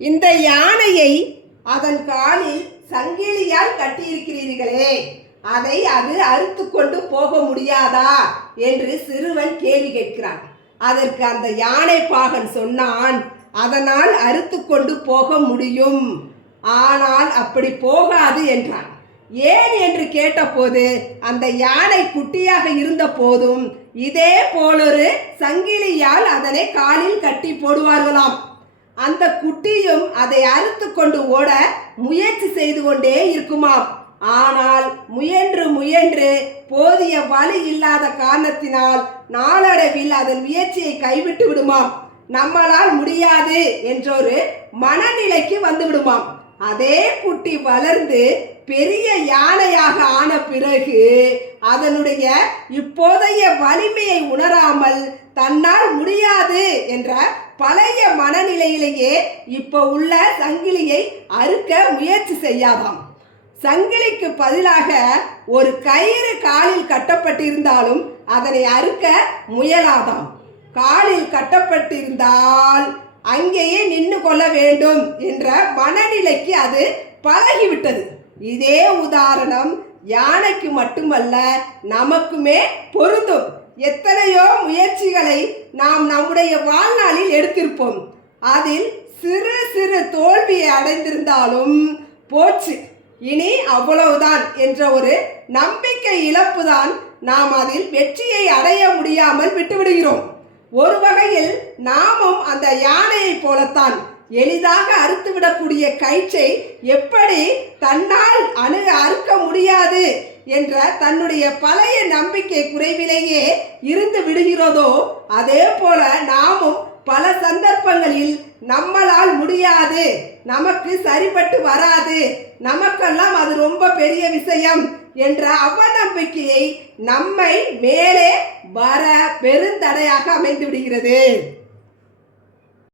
இந்த யானையை அதன் காலில் சங்கிலியால் கட்டியிருக்கிறீர்களே, அதை அது அறுத்து கொண்டு போக முடியாதா என்று சிறுவன் கேள்வி கேட்கிறான். அதற்கு அந்த யானை பாகன் சொன்னான், அதனால் அறுத்து கொண்டு போக முடியும், ஆனால் அப்படி போகாது என்றான். ஏன் என்று கேட்டபோது அந்த யானை குட்டியாக இருந்த போதும் இதே போலொரு சங்கிலியால் அதனை காலில் கட்டி போடுவார்களாம். அந்த குட்டியும் அதை அறுத்து கொண்டு ஓட முயற்சி செய்து கொண்டே இருக்குமாம். ஆனால் முயன்று முயன்று போதிய வலி இல்லாத காரணத்தினால் நாளடைவில் அதன் முயற்சியை கைவிட்டு விடுமாம். நம்மளால் முடியாது என்றொரு மனநிலைக்கு வந்து விடுமாம். அதே குட்டி வளர்ந்து பெரிய யானையாக ஆன பிறகு அதனுடைய இப்போதைய வலிமையை உணராமல் தன்னால் முடியாது என்ற பழைய மனநிலையிலேயே இப்போ உள்ள சங்கிலியை அறுக்க முயற்சி செய்யாதாம். சங்கிலிக்கு பதிலாக ஒரு கயிறு காலில் கட்டப்பட்டிருந்தாலும் அதனை அறுக்க முயலாதாம். காலில் கட்டப்பட்டிருந்தால் அங்கேயே நின்று கொள்ள வேண்டும் என்ற மனநிலைக்கு அது பழகிவிட்டது. இதே உதாரணம் யானைக்கு மட்டுமல்ல, நமக்குமே பொருந்தும். எத்தனையோ முயற்சிகளை நாம் நம்முடைய வாழ்நாளில் எடுத்திருப்போம். அதில் சிறு சிறு தோல்வியை அடைந்திருந்தாலும் போச்சு, இனி அவ்வளவுதான் என்ற ஒரு நம்பிக்கை இழப்புதான் நாம் அதில் வெற்றியை அடைய முடியாமல் விட்டுவிடுகிறோம். ஒரு வகையில் நாமும் அந்த யானையை போலத்தான். எளிதாக அறுத்துவிடக்கூடிய கயிற்றை எப்படி தன்னால் அறுக்க முடியாது என்ற தன்னுடைய பழைய நம்பிக்கை குறைவிலேயே இருந்து விடுகிறதோ, அதே போல நாமும் பல சந்தர்ப்பங்களில் நம்மளால் முடியாது, நமக்கு சரிப்பட்டு வராது, நமக்கெல்லாம் அது ரொம்ப பெரிய விஷயம் என்ற அவநம்பிக்கையை நம்மை மேலே வர பெருந்தடையாக அமைந்து விடுகிறது.